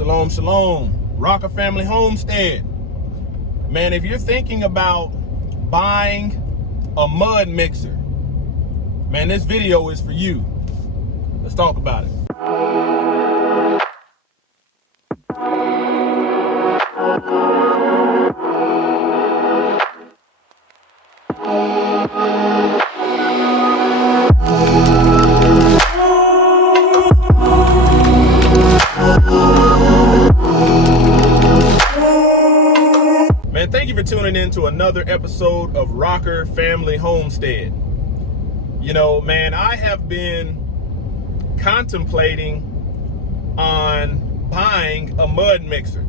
Shalom, shalom. Rocker Family Homestead. Man, if you're thinking about buying a mud mixer, man, this video is for you. Let's talk about it. Man, thank you for tuning in to another episode of Rocker Family Homestead. You know, man, I have been contemplating on buying a mud mixer.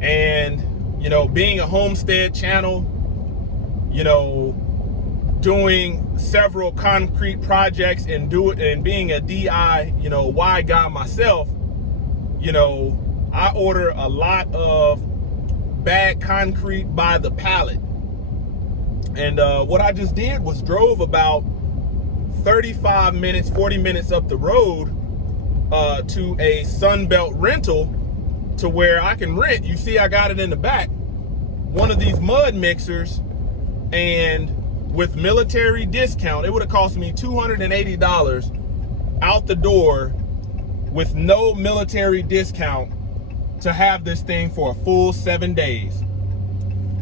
And, you know, being a homestead channel, you know, doing several concrete projects and being a DIY guy myself, you know, I order a lot of bag concrete by the pallet. And what I just did was drove about 35 minutes, 40 minutes up the road to a Sunbelt rental to where I can rent. You see, I got it in the back, one of these mud mixers, and with military discount, it would have cost me $280 out the door with no military discount to have this thing for a full 7 days.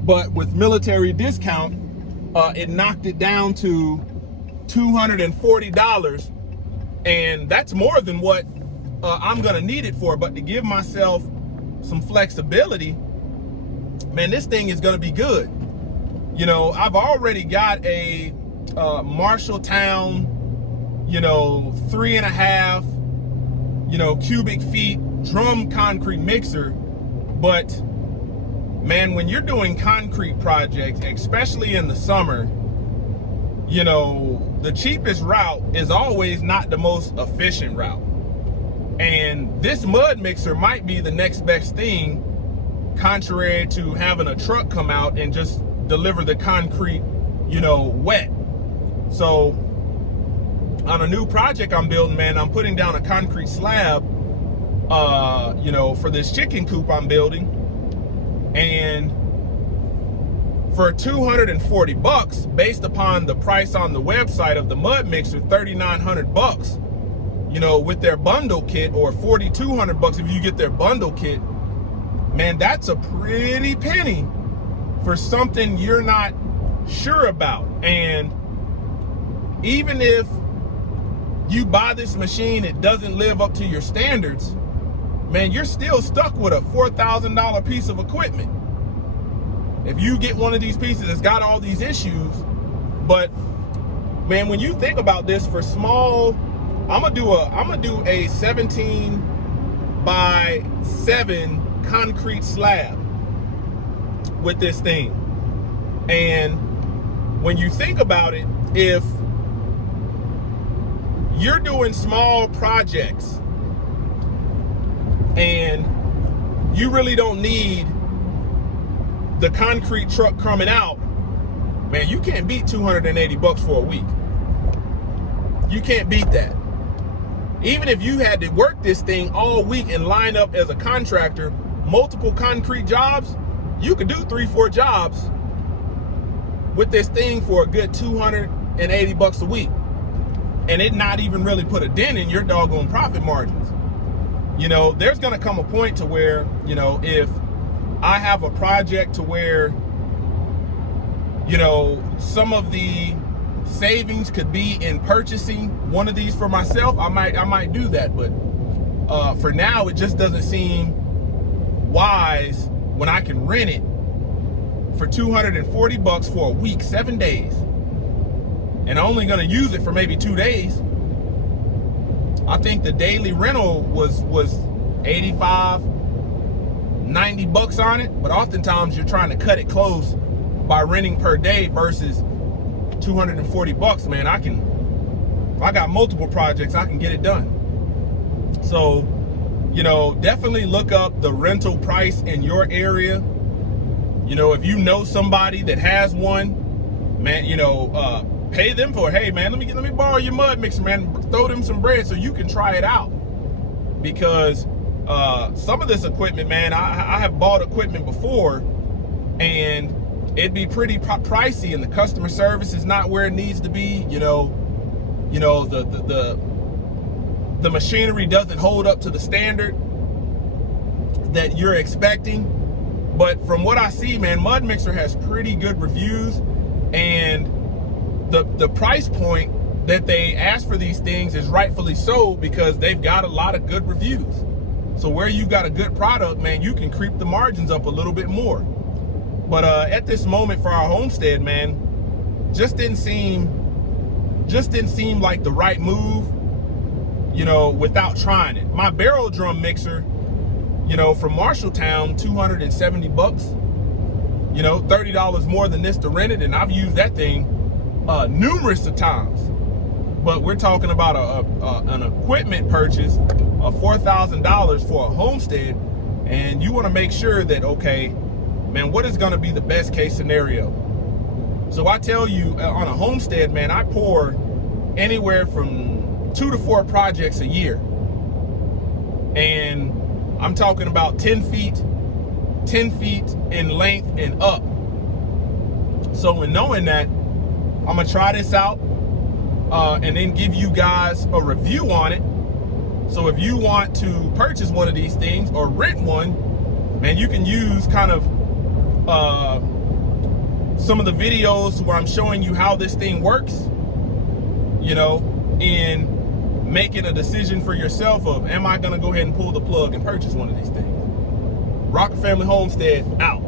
But with military discount, it knocked it down to $240, and that's more than what I'm gonna need it for. But to give myself some flexibility, man, this thing is gonna be good. You know, I've already got a Marshalltown, you know, 3.5, you know, cubic feet drum concrete mixer. But man, when you're doing concrete projects, especially in the summer, you know, the cheapest route is always not the most efficient route. And this mud mixer might be the next best thing, contrary to having a truck come out and just deliver the concrete, you know, wet. So on a new project I'm building, man, I'm putting down a concrete slab, you know, for this chicken coop I'm building. And for $240, based upon the price on the website of the mud mixer, $3,900, you know, with their bundle kit, or $4,200 if you get their bundle kit, man, that's a pretty penny for something you're not sure about. And even if you buy this machine, it doesn't live up to your standards, man, you're still stuck with a $4,000 piece of equipment. If you get one of these pieces that's got all these issues. But man, when you think about this, for small, I'm gonna do a 17 by 7 concrete slab with this thing. And when you think about it, if you're doing small projects and you really don't need the concrete truck coming out, man, you can't beat $280 for a week. You can't beat that. Even if you had to work this thing all week and line up as a contractor, multiple concrete jobs, you could do 3-4 jobs with this thing for a good $280 a week, and it not even really put a dent in your doggone profit margins. You know, there's gonna come a point to where, you know, if I have a project to where, you know, some of the savings could be in purchasing one of these for myself, I might do that. But for now, it just doesn't seem wise when I can rent it for $240 for a week, 7 days, and I'm only gonna use it for maybe 2 days. I think the daily rental was 85, 90 bucks on it, but oftentimes you're trying to cut it close by renting per day versus $240. Man, if I got multiple projects, I can get it done. So, you know, definitely look up the rental price in your area. You know, if you know somebody that has one, man, you know, pay them for, hey man, let me borrow your mud mixer, man. Throw them some bread so you can try it out. Because Some of this equipment, man, I have bought equipment before, and it'd be pretty pricey, and the customer service is not where it needs to be. The machinery doesn't hold up to the standard that you're expecting. But from what I see, man, Mud Mixer has pretty good reviews, and the price point that they ask for these things is rightfully so, because they've got a lot of good reviews. So where you got a good product, man, you can creep the margins up a little bit more. But at this moment for our homestead, man, just didn't seem like the right move, without trying it. My barrel drum mixer, from Marshalltown, $270, $30 more than this to rent it, and I've used that thing numerous of times. But we're talking about an equipment purchase of $4,000 for a homestead, and you want to make sure that, okay, man, what is going to be the best case scenario? So I tell you, on a homestead, man, I pour anywhere from 2 to 4 projects a year, and I'm talking about 10 feet in length and up. So in knowing that, I'm gonna try this out and then give you guys a review on it. So if you want to purchase one of these things or rent one, man, you can use kind of some of the videos where I'm showing you how this thing works, in making a decision for yourself of, am I gonna go ahead and pull the plug and purchase one of these things? Rocker Family Homestead out.